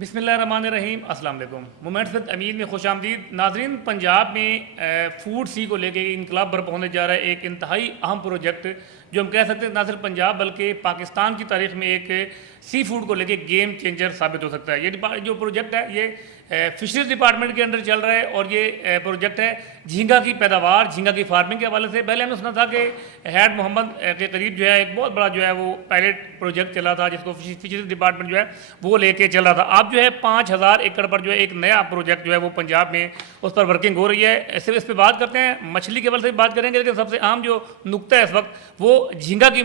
बिस्मिल्लाहिर्रहमानिर्रहीम अस्सलाम वालेकुम। मोमेंट्स विद अमीन में खुश आमदीद। नाजरीन, पंजाब में फूड सी को लेके इनकलाब बर्पा होने जा रहा है। एक इंतहाई अहम प्रोजेक्ट जो हम कह सकते हैं ना सिर्फ पंजाब बल्कि पाकिस्तान की तारीख में एक सी फूड को लेके गेम चेंजर साबित हो सकता है। ये जो प्रोजेक्ट है ये फिशरीज डिपार्टमेंट के अंडर चल रहा है और ये प्रोजेक्ट है झींगा की पैदावार, झींगा की फार्मिंग के हवाले से। पहले हमने सुना था कि हैड मोहम्मद के करीब जो है एक बहुत बड़ा जो है वो पायलट प्रोजेक्ट चला था जिसको फिशरीज डिपार्टमेंट जो है वो लेके चल रहा था। अब जो है 5,000 एकड़ पर जो है एक नया प्रोजेक्ट जो है वो पंजाब में उस पर वर्किंग हो रही है। सिर्फ इस पर बात करते हैं, मछली के हवाले से भी बात करेंगे, लेकिन सबसे आम जो नुक्ता है इस वक्त वो झींगा की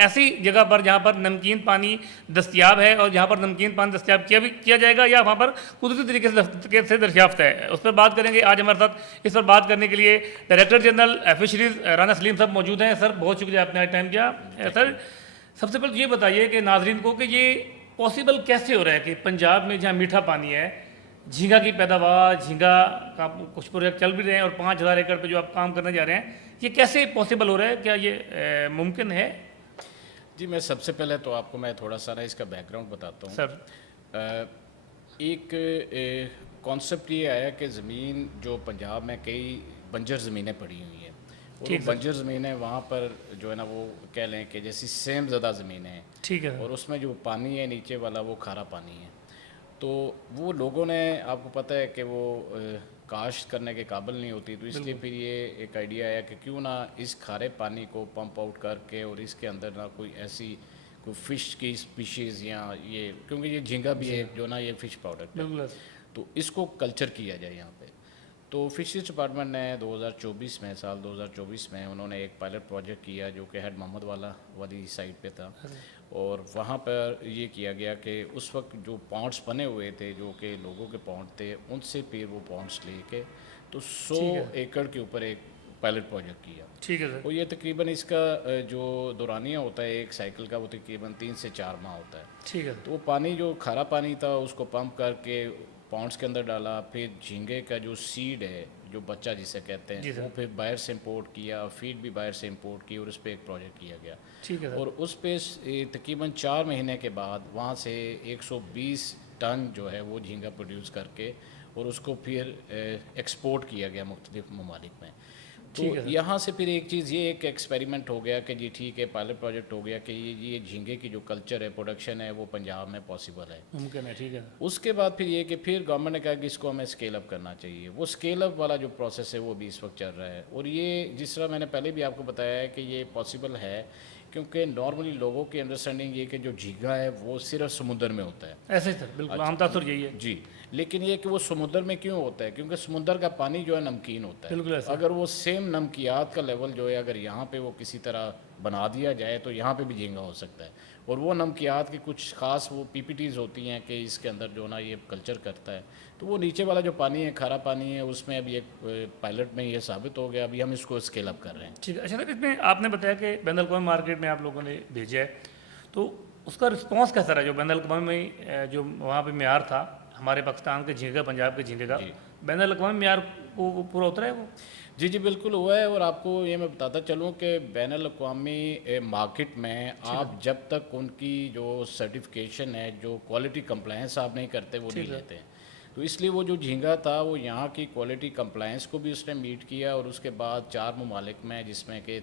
ऐसी जगह पर जहाँ पर नमकीन पानी दस्तियाब है और जहाँ पर नमकीन पानी दस्तियाब किया जाएगा या वहाँ पर कुदरती तरीके से दरियाफ्त है, उस पर बात करेंगे। आज हमारे साथ इस पर बात करने के लिए director general fisheries Rana Salim साहब मौजूद हैं। सर, बहुत शुक्रिया आपने आज टाइम दिया। सर, सबसे पहले ये बताइए कि नाजरीन को कि ये पॉसिबल कैसे हो रहा है कि पंजाब में जहाँ मीठा पानी है, झींगा की पैदावार, झींगा का कुछ प्रोजेक्ट चल भी रहे हैं और 5,000 एकड़ पे जो आप काम करने जा रहे हैं, ये कैसे पॉसिबल हो रहा है? क्या ये मुमकिन है? जी, मैं सबसे पहले तो आपको मैं थोड़ा सा ना इसका बैकग्राउंड बताता हूँ। सर, एक कॉन्सेप्ट ये आया कि ज़मीन जो पंजाब में कई बंजर ज़मीनें पड़ी हुई हैं और वो ठीक सर, बंजर ज़मीनें वहाँ पर जो है ना वो कह लें कि जैसी सेम ज़्यादा ज़मीनें हैं ठीक है और सर, उसमें जो पानी है नीचे वाला वो खारा पानी है। तो वो लोगों ने, आपको पता है कि वो काश्त करने के काबिल नहीं होती, तो इसलिए फिर ये एक आइडिया आया कि क्यों ना इस खारे पानी को पंप आउट करके और इसके अंदर ना कोई ऐसी कोई फ़िश की स्पीशीज़ या ये, क्योंकि ये झींगा भी है जो ना ये फ़िश प्रोडक्ट है, बिल्कुल। तो इसको कल्चर किया जाए यहाँ पे। तो फिशरीज डिपार्टमेंट ने 2024 में, साल 2024 में उन्होंने एक पायलट प्रोजेक्ट किया जो कि हेड मोहम्मद वाली साइट पे था और वहाँ पर ये किया गया कि उस वक्त जो पॉन्ड्स बने हुए थे जो कि लोगों के पॉन्ड थे, उनसे फिर वो पॉन्ड्स लेके तो 100 ठीक है, एकड़ के ऊपर एक पायलट प्रोजेक्ट किया। ठीक है सर, और ये तकरीबन इसका जो दौरानिया होता है एक साइकिल का, वो तकरीबन 3 से 4 माह होता है। ठीक है, तो वो पानी जो खारा पानी था उसको पंप करके पॉन्ड्स के अंदर डाला, फिर झींगे का जो सीड है, जो बच्चा जिसे कहते जी हैं, सर, वो फिर बाहर से इंपोर्ट किया, फीड भी बाहर से इंपोर्ट की और उस पर एक प्रोजेक्ट किया गया। ठीक है सर, और उस पे तकरीबन 4 महीने के बाद वहाँ से 120 टन जो है वो झींगा प्रोड्यूस करके और उसको फिर एक्सपोर्ट किया गया मुख्तलिफ ममालिक में। तो ठीक है सर, यहाँ से फिर एक चीज़, ये एक एक्सपेरिमेंट हो गया कि जी ठीक है, पायलट प्रोजेक्ट हो गया कि ये झींगे की जो कल्चर है, प्रोडक्शन है, वो पंजाब में पॉसिबल है। मुमकिन है, ठीक है, उसके बाद फिर ये कि फिर गवर्नमेंट ने कहा कि इसको हमें स्केल अप करना चाहिए। वो स्केल अप वाला जो प्रोसेस है वो भी इस वक्त चल रहा है और ये जिस तरह मैंने पहले भी आपको बताया है कि ये पॉसिबल है क्योंकि नॉर्मली लोगों की अंडरस्टैंडिंग ये कि जो झींगा है वो सिर्फ समुद्र में होता है। ऐसे ही सर, बिल्कुल आम अच्छा, तासुर यही है, जी, लेकिन ये कि वो समुद्र में क्यों होता है, क्योंकि समुद्र का पानी जो है नमकीन होता है। बिल्कुल तो ऐसा, अगर वो सेम नमकियात का लेवल जो है अगर यहाँ पे वो किसी तरह बना दिया जाए तो यहाँ पे भी झींगा हो सकता है। और वो नमकियात की कुछ ख़ास वो पीपीटीज़ होती हैं कि इसके अंदर जो ना ये कल्चर करता है, तो वो नीचे वाला जो पानी है, खारा पानी है, उसमें अभी एक पायलट में ये साबित हो गया। अभी हम इसको स्केल अप कर रहे हैं। ठीक है। अच्छा सर, इसमें आपने बताया कि बैन अल-अक़वामी मार्केट में आप लोगों ने भेजा है, तो उसका रिस्पॉन्स कैसा रहा? जो बैन अल-अक़वामी में जो वहाँ पे मेयार था हमारे पाकिस्तान के झींगे, पंजाब के झींगे का, जी बैन अल-अक़वामी मेयार को वो पूरा उतरा है वो? जी जी, बिल्कुल हुआ है। और आपको ये मैं बताता चलूँ कि बैन अल-अक़वामी मार्केट में आप जब तक उनकी जो सर्टिफिकेशन है, जो क्वालिटी कंप्लायंस आप नहीं करते, वो नहीं ठीक है, लेते हैं। तो इसलिए वो जो झींगा था वो यहाँ की क्वालिटी कंप्लायंस को भी उसने मीट किया और उसके बाद 4 ममालिक में, जिसमें कि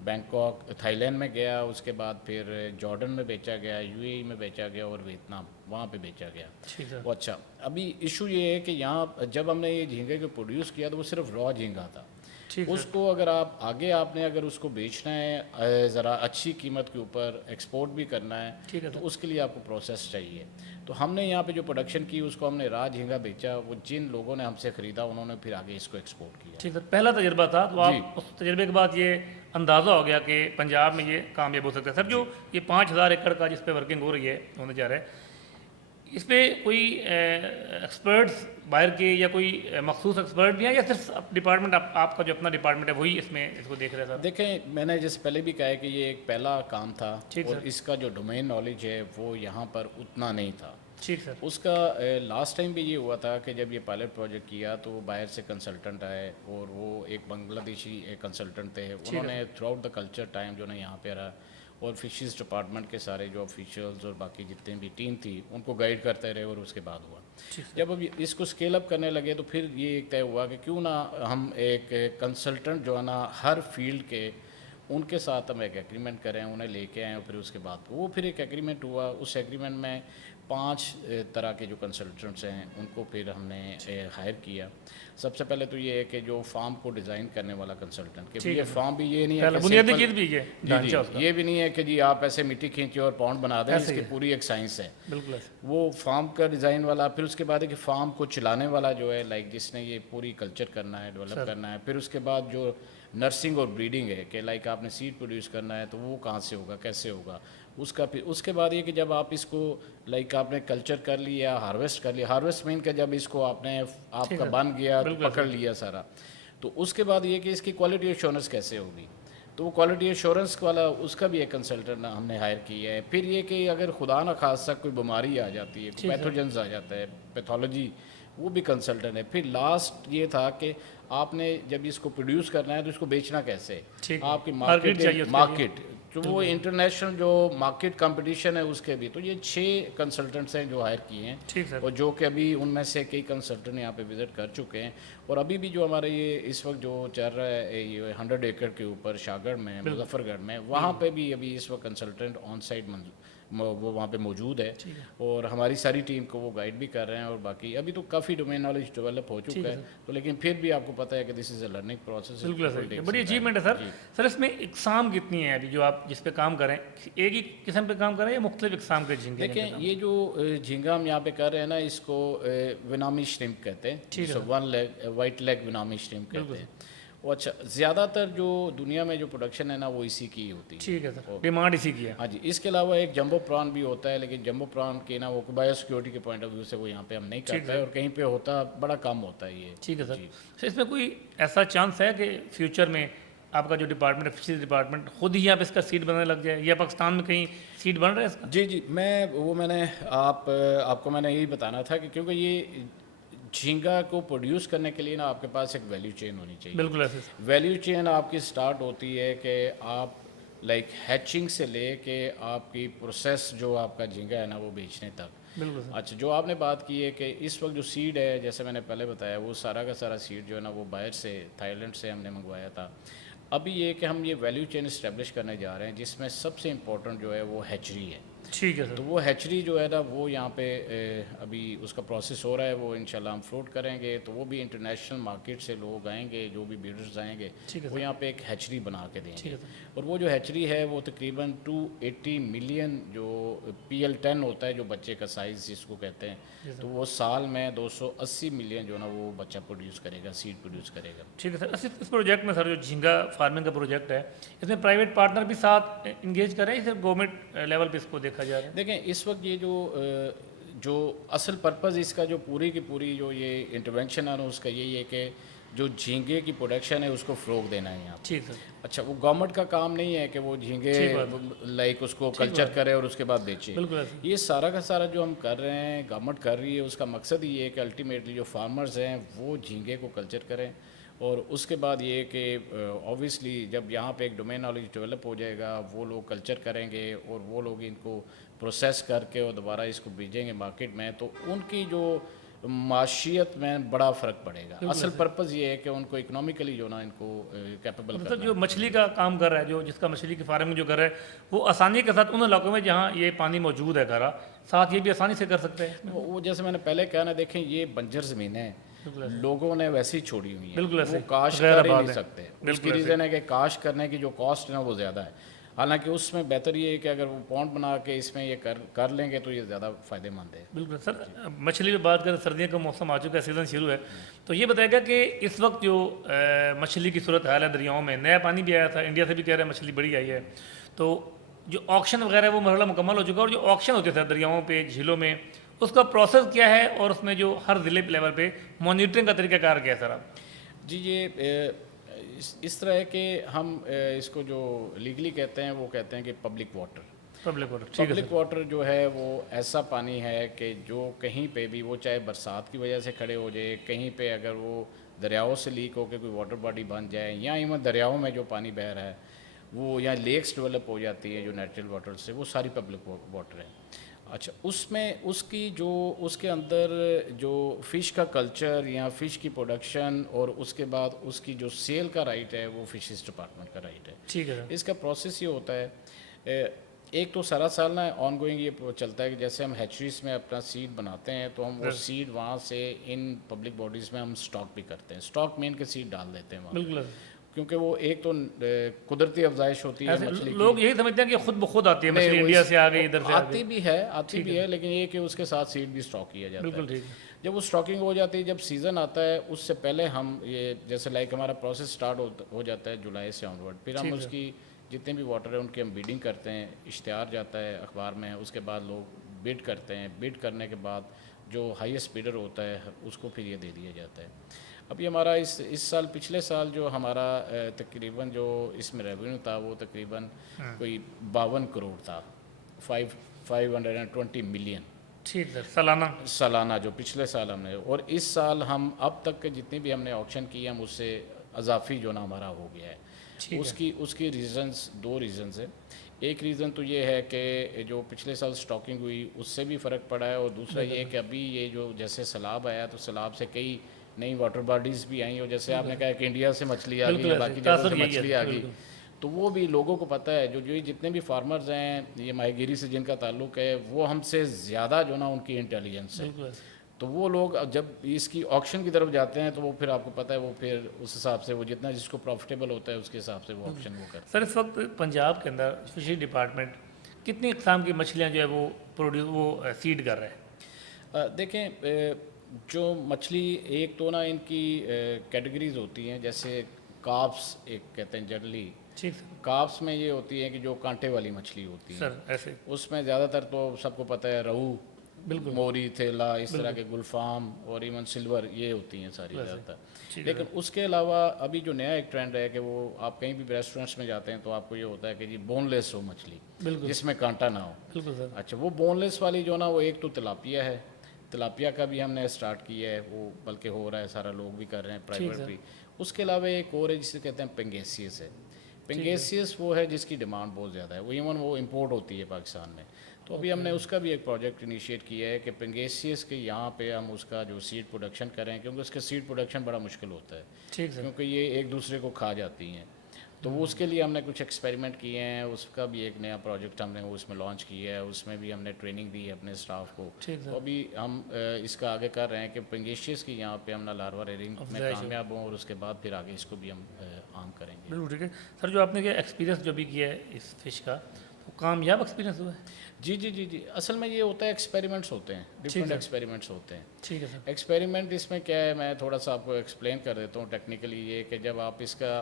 बैंकॉक, थाईलैंड में गया, उसके बाद फिर जॉर्डन में बेचा गया, यूएई में बेचा गया और वियतनाम, वहाँ पे बेचा गया। ठीक है, वो अच्छा, अभी इशू ये है कि यहाँ जब हमने ये झींगे को प्रोड्यूस किया तो वो सिर्फ रॉ झींगा था। ठीक सर, उसको अगर आप आगे आपने अगर उसको बेचना है ज़रा अच्छी कीमत के ऊपर, एक्सपोर्ट भी करना है, ठीक है तो सर, उसके लिए आपको प्रोसेस चाहिए। तो हमने यहाँ पे जो प्रोडक्शन की उसको हमने राह झींगा बेचा, वो जिन लोगों ने हमसे ख़रीदा उन्होंने फिर आगे इसको एक्सपोर्ट किया। ठीक सर। पहला तजुर्बा था, तो जी आप उस तजुर्बे के बाद ये अंदाज़ा हो गया कि पंजाब में ये कामयाब हो सकता है। सर, जो जी ये 5,000 एकड़ का जिस पे वर्किंग हो रही है, होने जा रहा है, इस पे कोई एक्सपर्ट्स बाहर के या कोई मखसूस एक्सपर्ट भी हैं या सिर्फ डिपार्टमेंट आपका जो अपना डिपार्टमेंट है वही इसमें इसको देख रहा है सर? देखें, मैंने जैसे पहले भी कहा है कि ये एक पहला काम था ठीक और सर, इसका जो डोमेन नॉलेज है वो यहाँ पर उतना नहीं था। ठीक सर, उसका लास्ट टाइम भी ये हुआ था कि जब ये पायलट प्रोजेक्ट किया तो वो बाहर से कंसल्टेंट आए और वो एक बांग्लादेशी एक कंसल्टेंट थे, ठीक है उन्होंने sir, through out the culture time जो ना यहाँ पे रहा और फिशेस डिपार्टमेंट के सारे जो ऑफिशियल्स और बाकी जितने भी टीम थी उनको गाइड करते रहे और उसके बाद हुआ। जब अब इसको स्केल अप करने लगे तो फिर ये एक तय हुआ कि क्यों ना हम एक कंसल्टेंट जो है ना हर फील्ड के उनके साथ हम एक एग्रीमेंट करें, उन्हें लेके आएँ और फिर उसके बाद वो फिर एक एग्रीमेंट हुआ। उस एग्रीमेंट में 5 तरह के जो कंसल्टेंट्स हैं उनको फिर हमने हायर किया। सबसे पहले तो ये है कि जो फार्म को डिज़ाइन करने वाला कंसल्टेंट, कि ये फार्म भी ये नहीं है कि बुनियादी सिंपल, चीज़ भी है, जी ढांचा उसका। जी, ये भी नहीं है कि जी आप ऐसे मिट्टी खींचे और पॉन्ड बना दें, इसकी पूरी एक साइंस है। बिल्कुल ऐसे। वो फार्म का डिज़ाइन वाला, फिर उसके बाद है कि फार्म को चलाने वाला जो है लाइक जिसने ये पूरी कल्चर करना है, डेवलप करना है। फिर उसके बाद जो नर्सिंग और ब्रीडिंग है कि लाइक आपने सीड प्रोड्यूस करना है तो वो कहाँ से होगा, कैसे होगा उसका। फिर उसके बाद ये कि जब आप इसको लाइक आपने कल्चर कर लिया, हार्वेस्ट कर लिया, हार्वेस्ट मीन का जब इसको आपने आपका बन गया तो पकड़ लिया सारा, तो उसके बाद ये कि इसकी क्वालिटी एश्योरेंस कैसे होगी, तो वो क्वालिटी एश्योरेंस वाला उसका भी एक कंसल्टेंट हमने हायर किया है। फिर ये कि अगर खुदा न खास्ता कोई बीमारी आ जाती है, कोई पैथोजेंस आ जाता है, पैथोलॉजी, वो भी कंसल्टेंट है। फिर लास्ट ये था कि आपने जब इसको प्रोड्यूस करना है तो इसको बेचना कैसे, आपकी मार्केट जो वो इंटरनेशनल जो मार्केट कंपटीशन है उसके भी। तो ये 6 कंसल्टेंट्स हैं जो हायर किए हैं और जो कि अभी उनमें से कई कंसल्टेंट यहाँ पे विज़िट कर चुके हैं। और अभी भी जो हमारे ये इस वक्त जो चल रहा है ये 100 एकड़ के ऊपर शाहगढ़ में, मुजफ्फरगढ़ में, वहाँ पे भी अभी इस वक्त कंसल्टेंट ऑन साइट वो वहाँ पे मौजूद है और हमारी सारी टीम को वो गाइड भी कर रहे हैं। और बाकी अभी तो काफ़ी डोमेन नॉलेज डेवलप हो चुका है, तो लेकिन फिर भी आपको पता है कि this is a learning process. बिल्कुल, बड़ी अचीवमेंट है सर। सर इसमें इकसाम कितनी है अभी जो आप जिस पे काम करें, एक ही किस्म पे काम करें या मुख्तलिफ इकसाम के झींगे? देखें ये जो झींगा हम यहाँ पे कर रहे हैं ना, इसको विनामी श्रिम्प कहते हैं, one leg white leg vannamei shrimp कहते हैं। वो अच्छा, ज़्यादातर जो दुनिया में जो प्रोडक्शन है ना वो इसी की होती है। ठीक है सर, डिमांड इसी की है। हाँ जी, इसके अलावा एक जंबो प्रॉन भी होता है, लेकिन जंबो प्रॉन के ना वो बायो सिक्योरिटी के पॉइंट ऑफ व्यू से वो यहाँ पे हम नहीं करते हैं और कहीं पे होता बड़ा कम होता है ये। ठीक है सर, इसमें कोई ऐसा चांस है कि फ्यूचर में आपका जो डिपार्टमेंट है, फिशरीज डिपार्टमेंट, खुद ही यहाँ पे इसका सीड बनने लग जाए या पाकिस्तान में कहीं सीड बन रहा है इसका? जी जी, मैंने आपको मैंने यही बताना था कि क्योंकि ये झींगा को प्रोड्यूस करने के लिए ना आपके पास एक वैल्यू चेन होनी चाहिए। बिल्कुल ऐसे। वैल्यू चेन आपकी स्टार्ट होती है कि आप लाइक हैचिंग से ले के आपकी प्रोसेस जो आपका झींगा है ना वो बेचने तक। बिल्कुल। अच्छा, जो आपने बात की है कि इस वक्त जो सीड है, जैसे मैंने पहले बताया, वो सारा का सारा सीड जो है ना वो बाहर से, थाईलैंड से हमने मंगवाया था। अभी ये कि हम ये वैल्यू चेन इस्टेब्लिश करने जा रहे हैं जिसमें सबसे इम्पोर्टेंट जो है वो हैचरी है। ठीक है सर। तो वो हैचरी जो है ना वो यहाँ पे अभी उसका प्रोसेस हो रहा है, वो इंशाल्लाह हम फ्लोट करेंगे तो वो भी इंटरनेशनल मार्केट से लोग आएंगे, जो भी बिल्डर्स आएंगे वो यहाँ पे एक हैचरी बना के देंगे। और वो जो हैचरी है वो तकरीबन 280 मिलियन जो PL10 होता है, जो बच्चे का साइज़ जिसको कहते हैं, तो वो साल में 280 मिलियन जो ना वो बच्चा प्रोड्यूस करेगा, सीड प्रोड्यूस करेगा। ठीक है सर। इस प्रोजेक्ट में सर जो झींगा फार्मिंग का प्रोजेक्ट है, इसमें प्राइवेट पार्टनर भी साथ इंगेज करें या सिर्फ गवर्नमेंट लेवल पे इसको देखा जा रहा है? देखें इस वक्त ये जो असल पर्पज़ इसका जो पूरी की पूरी जो ये इंटरवेंशन है ना उसका यही है कि जो झींगे की प्रोडक्शन है उसको फ़रोग देना है यहाँ। ठीक सर। अच्छा, वो गवर्नमेंट का काम नहीं है कि वो झींगे लाइक उसको कल्चर करे और उसके बाद बेचे। बिल्कुल। ये सारा का सारा जो हम कर रहे हैं, गवर्नमेंट कर रही है, उसका मकसद ये है कि अल्टीमेटली जो फार्मर्स हैं वो झींगे को कल्चर करें और उसके बाद ये कि ऑब्वियसली जब यहाँ पे एक डोमेन नॉलेज डेवलप हो जाएगा, वो लोग कल्चर करेंगे और वो लोग इनको प्रोसेस करके और दोबारा इसको भेजेंगे मार्केट में, तो उनकी जो माशियत में बड़ा फ़र्क पड़ेगा। असल पर्पज़ ये है कि उनको इकोनॉमिकली जो ना इनको कैपेबल करना। मतलब जो मछली का काम कर रहा है, जो जिसका मछली की फार्मिंग जो कर रहा है, वो आसानी के साथ उन इलाकों में जहाँ ये पानी मौजूद है खरा, साथ ये भी आसानी से कर सकते हैं। वो जैसे मैंने पहले कहा ना, देखें ये बंजर ज़मीन है, लोगों ने वैसे ही छोड़ी हुई है, वो काश कर ही नहीं सकते। उसकी रीज़न है कि काश करने की जो कॉस्ट है ना वो ज़्यादा है। हालांकि उसमें बेहतर ये है कि अगर वो पॉन्ड बना के इसमें ये कर लेंगे तो ये ज़्यादा फ़ायदेमंद है। बिल्कुल सर। मछली की बात करें, सर्दियों का मौसम आ चुका है, सीज़न शुरू है, तो ये बताएगा कि इस वक्त जो मछली की सूरत हाल है दरियाओं में, नया पानी भी आया था, इंडिया से भी कह रहे हैं मछली बड़ी आई है, तो जो ऑक्शन वगैरह वो मरहला मुकम्मल हो चुका है और जो ऑक्शन होते थे दरियाओं पे, झीलों में, उसका प्रोसेस क्या है और उसमें जो हर ज़िले लेवल पे मॉनिटरिंग का तरीकाकार क्या है सर? आप जी, ये इस तरह है कि हम इसको जो लीगली कहते हैं वो कहते हैं कि पब्लिक वाटर जो है वो ऐसा पानी है कि जो कहीं पे भी, वो चाहे बरसात की वजह से खड़े हो जाए, कहीं पे अगर वो दरियाओं से लीक होकर कोई वाटर बॉडी बन जाए, या इवन दरियाओं में जो पानी बह रहा है वो या लेक्स डेवलप हो जाती है जो नेचुरल वाटर से, वो सारी पब्लिक वाटर है। अच्छा, उसमें उसकी जो उसके अंदर जो फ़िश का कल्चर या फ़िश की प्रोडक्शन और उसके बाद उसकी जो सेल का राइट है वो फिशेस डिपार्टमेंट का राइट है। ठीक है सर। इसका प्रोसेस ये होता है, एक तो सारा साल ना ऑन गोइंग ये चलता है कि जैसे हम हैचरीज में अपना सीड बनाते हैं तो हम वो सीड वहाँ से इन पब्लिक बॉडीज़ में हम स्टॉक भी करते हैं, स्टॉक में इनके सीड डाल देते हैं वहाँ पे। बिल्कुल क्योंकि वो एक तो कुदरती अफजाइश होती है ऐसे मछली की। लोग यही समझते हैं कि खुद ब खुद आती है नहीं, मछली, वो इंडिया इस- से आ गई, इधर से आ आती गई। भी है, आती भी है, लेकिन ये कि उसके साथ सीड भी स्टॉक किया जाता बिल्कुल है। ठीक है। जब वो स्टॉकिंग हो जाती है, जब सीज़न आता है उससे पहले हम ये जैसे लाइक हमारा प्रोसेस स्टार्ट हो जाता है जुलाई से ऑनवर्ड, फिर हम ठीक है। उसकी जितने भी वाटर है उनकी हम बीडिंग करते हैं, इश्तिहार जाता है अखबार में, उसके बाद लोग बिड करते हैं, बिड करने के बाद जो हाईएस्ट बिडर होता है उसको फिर ये दे दिया जाता है। अभी हमारा इस साल, पिछले साल जो हमारा तकरीबन जो इसमें रेवेन्यू था वो तकरीबन कोई 52 करोड़ था, 520 मिलियन ठीक सर, सालाना। सालाना जो पिछले साल हमने, और इस साल हम अब तक के जितनी भी हमने ऑक्शन की हम उससे अजाफी जो ना हमारा हो गया है। ठीक है। उसकी उसकी रीज़न्स, दो रीज़न्स है। एक रीज़न तो ये है कि जो पिछले साल स्टॉकिंग हुई उससे भी फ़र्क पड़ा है, और दूसरा ये कि अभी ये जो जैसे सैलाब आया तो सैलाब से कई नई वाटर बॉडीज़ भी आई, और जैसे आपने कहा कि इंडिया से मछली आ गई बिल्कुल या ऐसे बाकी जगहों तासुर से यही है, मछली आ गई, बिल्कुल। तो वो भी लोगों को पता है, जो जो ये जितने भी फार्मर्स हैं ये माहीगीरी से जिनका ताल्लुक है वो हमसे ज़्यादा जो ना उनकी इंटेलिजेंस है। बिल्कुल ऐसे। तो वो लोग अब जब इसकी ऑक्शन की तरफ जाते हैं तो वो फिर आपको पता है वो फिर उस हिसाब से वो जितना जिसको प्रॉफिटेबल होता है उसके हिसाब से वो ऑक्शन वो करते सर इस वक्त पंजाब के अंदर फिशरी डिपार्टमेंट कितनी इकसाम की मछलियाँ जो है वो प्रोड्यूस वो सीड कर रहा है? देखें, जो मछली एक तो ना इनकी कैटेगरीज होती हैं, जैसे कार्प्स एक कहते हैं जनरली। ठीक सर। कार्प्स में ये होती है कि जो कांटे वाली मछली होती है, सर ऐसे। उसमें ज़्यादातर तो सबको पता है रहू, बिल्कुल। मोरी, थेला, इस तरह के गुलफाम और इवन सिल्वर, ये होती हैं सारी ज़्यादातर। ठीक है लेकिन उसके अलावा अभी जो नया एक ट्रेंड है कि वो आप कहीं भी रेस्टोरेंट्स में जाते हैं तो आपको ये होता है कि जी बोनलेस हो मछली, बिल्कुल। जिसमें कांटा ना हो। बिल्कुल सर। अच्छा, वो बोनलेस वाली जो ना वो एक तो तिलापिया है, तिलापिया का भी हमने स्टार्ट किया है, वो बल्कि हो रहा है, सारा लोग भी कर रहे हैं, प्राइवेट भी। उसके अलावा एक और है जिसे कहते हैं पेंगेसियस है। पेंगेसियस वो है जिसकी डिमांड बहुत ज़्यादा है, वो इवन वो इंपोर्ट होती है पाकिस्तान में। तो अभी हमने उसका भी एक प्रोजेक्ट इनिशिएट किया है कि पेंगेसियस के यहाँ पे हम उसका जो सीड प्रोडक्शन करें, क्योंकि उसका सीड प्रोडक्शन बड़ा मुश्किल होता है, ठीक सर। क्योंकि ये एक दूसरे को खा जाती हैं। तो वो उसके लिए हमने कुछ एक्सपेरिमेंट किए हैं, उसका भी एक नया प्रोजेक्ट हमने वो उसमें लॉन्च किया है, उसमें भी हमने ट्रेनिंग दी है अपने स्टाफ को। ठीक तो सर। अभी हम इसका आगे कर रहे हैं कि पेंगेशियस की यहाँ पे हम ना लार्वा रेयरिंग में अफजाइश हो। कामयाब हों, और उसके बाद फिर आगे इसको भी हम आम करेंगे। बिल्कुल ठीक है सर। जो आपने एक्सपीरियंस जो भी किया है इस फिश का, वो कामयाब एक्सपीरियंस हुआ है? जी जी जी जी, असल में ये होता है एक्सपेरिमेंट्स होते हैं, डिफरेंट एक्सपेरिमेंट्स होते हैं। ठीक है सर। एक्सपेरिमेंट इसमें क्या है, मैं थोड़ा सा आपको एक्सप्लेन कर देता हूँ टेक्निकली। ये कि जब आप इसका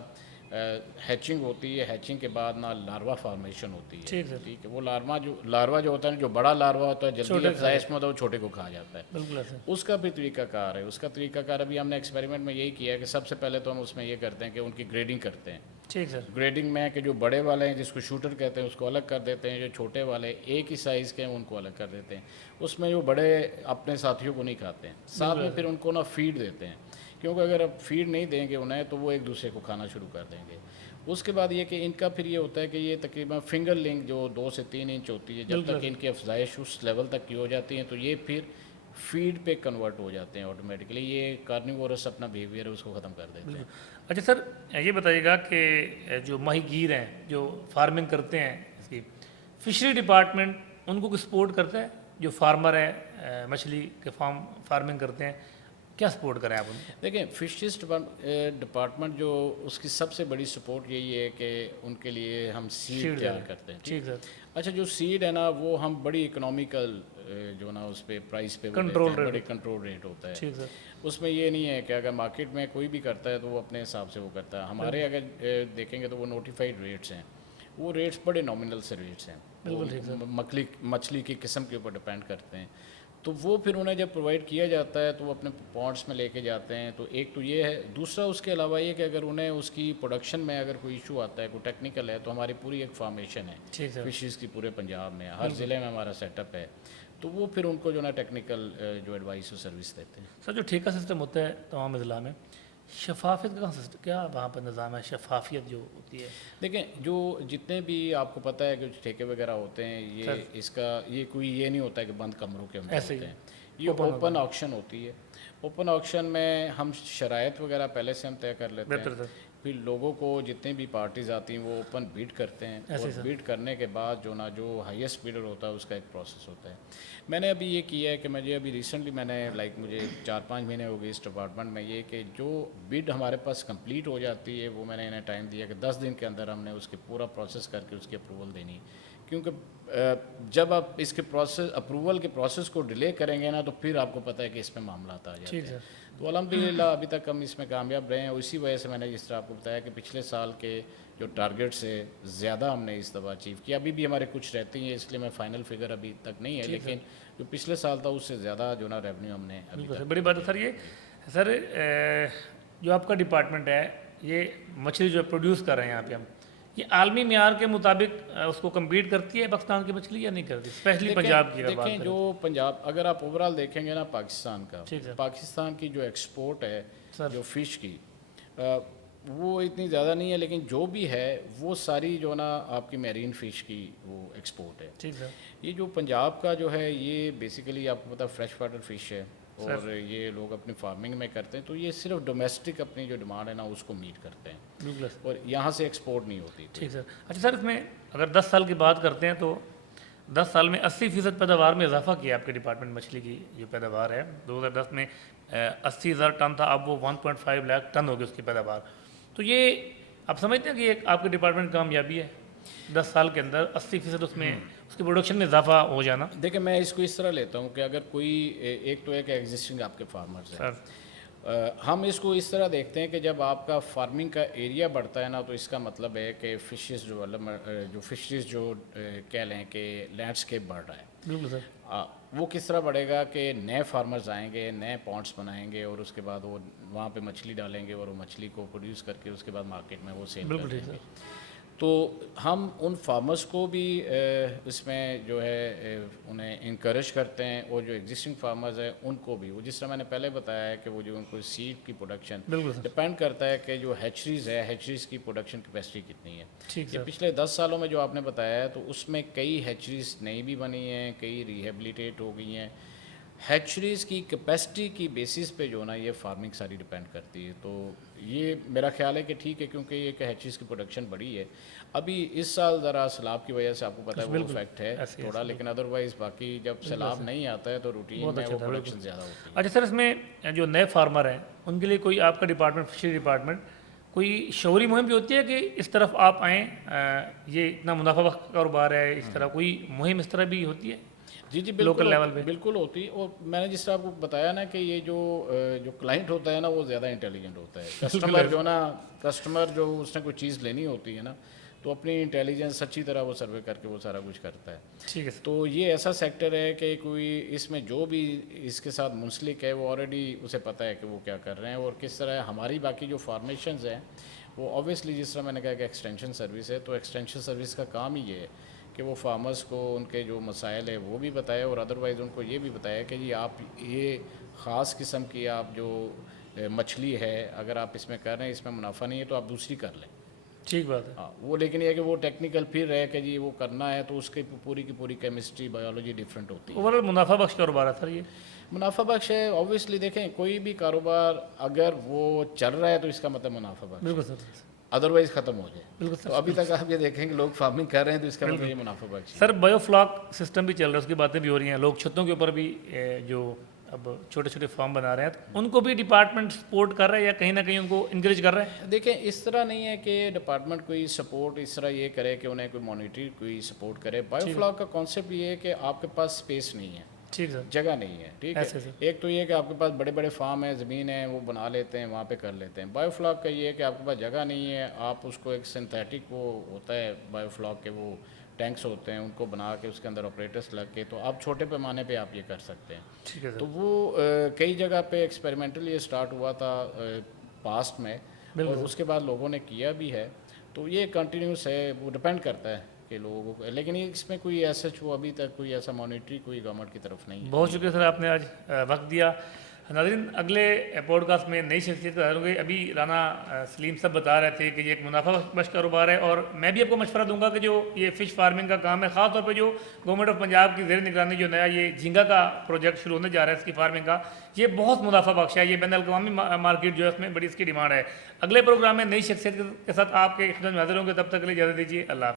हैचिंग होती है, हैचिंग के बाद ना लार्वा फॉर्मेशन होती है। ठीक है। ठीक है, वो लार्वा जो होता है, जो बड़ा लार्वा होता है जल्दी छोटे अफजाइश में होता है, वो छोटे को खा जाता है। बिल्कुल ऐसे। उसका भी तरीकाकार है। उसका तरीकाकार अभी हमने एक्सपेरिमेंट में यही किया है कि सबसे पहले तो हम उसमें ये करते हैं कि उनकी ग्रेडिंग करते हैं। ठीक सर। ग्रेडिंग में है कि जो बड़े वाले हैं जिसको शूटर कहते हैं उसको अलग कर देते हैं, जो छोटे वाले एक ही साइज़ के हैं उनको अलग कर देते हैं। उसमें जो बड़े अपने साथियों को नहीं खाते हैं, साथ में फिर उनको ना फीड देते हैं, क्योंकि अगर आप फीड नहीं देंगे उन्हें तो वो एक दूसरे को खाना शुरू कर देंगे। उसके बाद ये कि इनका फिर ये होता है कि ये तकरीबन फिंगर लिंक जो 2 से 3 इंच होती है, जब तक इनकी अफजाइश उस लेवल तक की हो जाती है तो ये फिर फीड पे कन्वर्ट हो जाते हैं ऑटोमेटिकली। ये कार्निवोरस अपना बिहेवियर है उसको ख़त्म कर देते हैं। अच्छा सर, ये बताइएगा कि जो माहीगीर हैं जो फार्मिंग करते हैं इसकी, फिशरी डिपार्टमेंट उनको कुछ सपोर्ट करता है? जो फार्मर है मछली के फार्मिंग करते हैं, क्या सपोर्ट करें आप उनको? देखिए, फिशरीज डिपार्टमेंट जो उसकी सबसे बड़ी सपोर्ट यही है कि उनके लिए हम सीड तैयार करते हैं। ठीक सर। अच्छा, जो सीड है ना वो हम बड़ी इकोनॉमिकल जो ना उस पर प्राइस पे कंट्रोल रेट, बड़ी कंट्रोल रेट होता है। ठीक सर। उसमें ये नहीं है कि अगर मार्केट में कोई भी करता है तो वो अपने हिसाब से वो करता है। हमारे अगर देखेंगे तो वो नोटिफाइड रेट्स हैं, वो रेट्स बड़े नॉमिनल से रेट्स हैं, बिल्कुल ठीक सर। मछली की किस्म के ऊपर डिपेंड करते हैं। तो वो फिर उन्हें जब प्रोवाइड किया जाता है तो वो अपने पॉन्ड्स में लेके जाते हैं। तो एक तो ये है, दूसरा उसके अलावा ये कि अगर उन्हें उसकी प्रोडक्शन में अगर कोई इशू आता है, कोई टेक्निकल है, तो हमारी पूरी एक फार्मेशन है ठीक सर। फिशरीज़ की पूरे पंजाब में, हर ज़िले में हमारा सेटअप है। तो वो फिर उनको जो ना टेक्निकल जो एडवाइस और सर्विस देते हैं। सर जो ठेका सिस्टम होता है तमाम अजला में, शफाफियत का सिस्टम क्या वहाँ पर निज़ाम है, शफाफियत जो होती है? देखें, जो जितने भी आपको पता है कि ठेके वगैरह होते हैं, ये सर इसका ये कोई ये नहीं होता है कि बंद कमरों के अंदर ऐसे होते ही हैं। ये ओपन होता ओपन है। ऑक्शन होती है। ओपन ऑक्शन में हम शराइत वगैरह पहले से हम तय कर लेते हैं। बेहतर सर। फिर लोगों को जितनी भी पार्टीज आती हैं वो ओपन बीट करते हैं, ऐसे और ही सर। बीट करने के बाद जो हाईएस्ट बीडर होता है उसका एक प्रोसेस होता है। मैंने अभी ये किया है कि मुझे अभी रिसेंटली मुझे 4-5 महीने हो गए इस डिपार्टमेंट में, ये कि जो बिड हमारे पास कंप्लीट हो जाती है वो मैंने इन्हें टाइम दिया कि 10 दिन के अंदर हमने उसके पूरा प्रोसेस करके उसकी अप्रूवल देनी। क्योंकि जब आप इसके अप्रूवल के प्रोसेस को डिले करेंगे ना, तो फिर आपको पता है कि इसमें मामला आ जाते ठीक हैं। सर। तो अल्हम्दुलिल्लाह अभी तक हम इसमें कामयाब रहे हैं, और इसी वजह से मैंने जिस तरह आपको बताया कि पिछले साल के जो टारगेट से ज़्यादा हमने इस दफ़ा अचीव किया। अभी भी हमारे कुछ रहती हैं, इसलिए मैं फ़ाइनल फिगर अभी तक नहीं है, लेकिन जो पिछले साल था उससे ज़्यादा जो ना रेवेन्यू हमने अभी बिल्कुल तक सर, बड़ी बात है सर ये। सर जो आपका डिपार्टमेंट है, ये मछली जो प्रोड्यूस कर रहे हैं यहाँ पे हम, ये आलमी मियार के मुताबिक उसको कम्पीट करती है पाकिस्तान की मछली या नहीं करती, स्पेशली पंजाब की अगर बात देखें, करें जो पंजाब अगर आप ओवरऑल देखेंगे ना पाकिस्तान का, ठीक है पाकिस्तान की जो एक्सपोर्ट है सर। जो फ़िश की, वो इतनी ज़्यादा नहीं है, लेकिन जो भी है वो सारी जो ना आपकी मैरीन फ़िश की वो एक्सपोर्ट है। ठीक सर। ये जो पंजाब का जो है ये बेसिकली आपको पता फ्रेश वाटर फ़िश है, और ये लोग अपनी फार्मिंग में करते हैं, तो ये सिर्फ डोमेस्टिक अपनी जो डिमांड है ना उसको मीट करते हैं, बिल्कुल सर। और यहाँ से एक्सपोर्ट नहीं होती। ठीक सर। अच्छा सर, इसमें अगर 10 साल की बात करते हैं तो 10 साल में 80% पैदावार में इजाफा किया आपके डिपार्टमेंट मछली की जो पैदावार है। 2010 में 80,000 टन था, अब वो 1.5 लाख टन हो गई उसकी पैदावार। तो ये आप समझते हैं कि एक आपके डिपार्टमेंट की कामयाबी है 10 साल के अंदर 80% उसमें उसकी प्रोडक्शन में इजाफा हो जाना? देखिए, मैं इसको इस तरह लेता हूँ कि अगर कोई एक तो एक एग्जिस्टिंग आपके फार्मर्स हैं, सर हम इसको इस तरह देखते हैं कि जब आपका फार्मिंग का एरिया बढ़ता है ना, तो इसका मतलब है कि फिशेस जो फिशरीज जो कह लें कि लैंडस्केप बढ़ रहा है। बिल्कुल सर। वो किस तरह बढ़ेगा कि नए फार्मर्स आएंगे, नए पॉन्ड्स बनाएंगे, और उसके बाद वो वहाँ पे मछली डालेंगे, और वो मछली को प्रोड्यूस करके उसके बाद मार्केट में वो सेल बिल्कुल कर ठीक देंगे। सर। तो हम उन फार्मर्स को भी इसमें जो है उन्हें इनक्रेज करते हैं, और जो एग्जिस्टिंग फार्मर्स हैं उनको भी, वो जिस तरह मैंने पहले बताया है कि वो जो उनको सीड की प्रोडक्शन बिल्कुल सर। डिपेंड करता है कि जो हैचरीज है, हैचरीज की प्रोडक्शन कैपेसिटी कितनी है। ठीक ये सर। पिछले 10 सालों में जो आपने बताया है, तो उसमें कई हैचरीज नई भी बनी हैं, कई रिहेबिलिटेट हो गई हैं। हैचरीज की कैपेसिटी की बेसिस पे जो ना ये फार्मिंग सारी डिपेंड करती है। तो ये मेरा ख्याल है कि ठीक है, क्योंकि ये हैचरीज की प्रोडक्शन बढ़ी है। अभी इस साल ज़रा सैलाब की वजह से आपको पता है वो बिल्कुल इफेक्ट है ऐसे ही थोड़ा, लेकिन अदरवाइज़ बाकी जब सैलाब नहीं आता है तो रूटीन बहुत में अच्छा वो था, प्रोडक्शन बिल्कुल। ज़्यादा होती है। अच्छा सर, इसमें जो नए फार्मर हैं उनके लिए कोई आपका डिपार्टमेंट, फिशरी डिपार्टमेंट, कोई शौरी मुहिम भी होती है कि इस तरफ आप आएँ, ये इतना मुनाफा बख्श कारोबार है, इस तरह कोई मुहिम इस तरह भी होती है जी जी, लोकल लेवल पे? बिल्कुल होती है। और मैंने जिस तरह आपको बताया ना कि ये जो क्लाइंट होता है ना वो ज़्यादा इंटेलिजेंट होता है। कस्टमर जो उसने कोई चीज़ लेनी होती है ना, तो अपनी इंटेलिजेंस अच्छी तरह वो सर्वे करके वो सारा कुछ करता है। ठीक है सर। तो ये ऐसा सेक्टर है कि कोई इसमें जो भी इसके साथ मुंसलिक है वो ऑलरेडी उसे पता है कि वो क्या कर रहे हैं, और किस तरह हमारी बाकी जो फार्मेशंस हैं वो ऑब्वियसली जिस तरह मैंने कहा कि एक्सटेंशन सर्विस है, तो एक्सटेंशन सर्विस का काम ही ये है कि वो फार्मर्स को उनके जो मसाइल है वो भी बताए, और अदरवाइज़ उनको ये भी बताया कि जी आप ये ख़ास किस्म की आप जो मछली है अगर आप इसमें कर रहे हैं, इसमें मुनाफा नहीं है तो आप दूसरी कर लें। ठीक बात है। हाँ, वो लेकिन ये है कि वो टेक्निकल फिर है कि जी वो करना है तो उसकी पूरी की पूरी केमिस्ट्री बायोलॉजी डिफरेंट होती है। ओवरऑल मुनाफा बख्श कारोबार है सर ये? मुनाफा बख्श है ऑब्वियसली। देखें, कोई भी कारोबार अगर वो चल रहा है तो इसका मतलब मुनाफा बख्श, बिल्कुल सर। अदरवाइज ख़त्म हो जाए। बिल्कुल तो सर। अभी तक आप ये देखेंगे लोग फार्मिंग कर रहे हैं तो इसका मतलब ये मुनाफा बख्श है। सर बायोफ्लॉक सिस्टम भी चल रहा है, उसकी बातें भी हो रही हैं, लोग छतों के ऊपर भी जो अब छोटे छोटे फार्म बना रहे हैं, तो उनको भी डिपार्टमेंट सपोर्ट कर रहा है या कहीं ना कहीं उनको इंकरेज कर रहा है? देखें, इस तरह नहीं है कि डिपार्टमेंट कोई सपोर्ट इस तरह ये करे कि उन्हें कोई मॉनिटरी कोई सपोर्ट करे। बायोफ्लॉक का कॉन्सेप्ट ये है कि आपके पास स्पेस नहीं है, ठीक सर। जगह नहीं है, ठीक ऐसे है। सर। एक तो ये कि आपके पास बड़े बड़े फार्म है, ज़मीन है, वो बना लेते हैं, वहाँ पे कर लेते हैं। बायोफ्लॉक का ये है कि आपके पास जगह नहीं है, आप उसको एक सिंथेटिक वो होता है बायोफ्लॉक के वो टैंक्स होते हैं, उनको बना के उसके अंदर ऑपरेटर्स लग के तो आप छोटे पैमाने पे आप ये कर सकते हैं। ठीक है तो सर। वो कई जगह पे एक्सपेरिमेंटली ये स्टार्ट हुआ था पास्ट में, और उसके बाद लोगों ने किया भी है। तो ये कंटिन्यूस है, वो डिपेंड करता है कि लोगों को, लेकिन इसमें कोई ऐसा अभी तक कोई ऐसा मॉनिटरी कोई गवर्नमेंट की तरफ नहीं है। बहुत शुक्रिया सर, आपने आज वक्त दिया। नाज़रीन, अगले पॉडकास्ट में नई शख्सियत का होंगे। अभी राना सलीम सब बता रहे थे कि ये एक मुनाफा बख्श कारोबार है, और मैं भी आपको मशवरा दूंगा कि जो ये फ़िश फार्मिंग का काम है, ख़ास तौर पे जो गवर्नमेंट ऑफ पंजाब की ज़ेर निगरानी जो नया ये झींगा का प्रोजेक्ट शुरू होने जा रहा है इसकी फार्मिंग का, ये बहुत मुनाफा बख्श है। ये बैन अल-अक़वामी मार्केट जो है उसमें बड़ी इसकी डिमांड है। अगले प्रोग्राम में नई शख्सियत के साथ आपके खिदमत में हाज़िर होंगे। तब तक के लिए इजाज़त दीजिए। अल्लाह।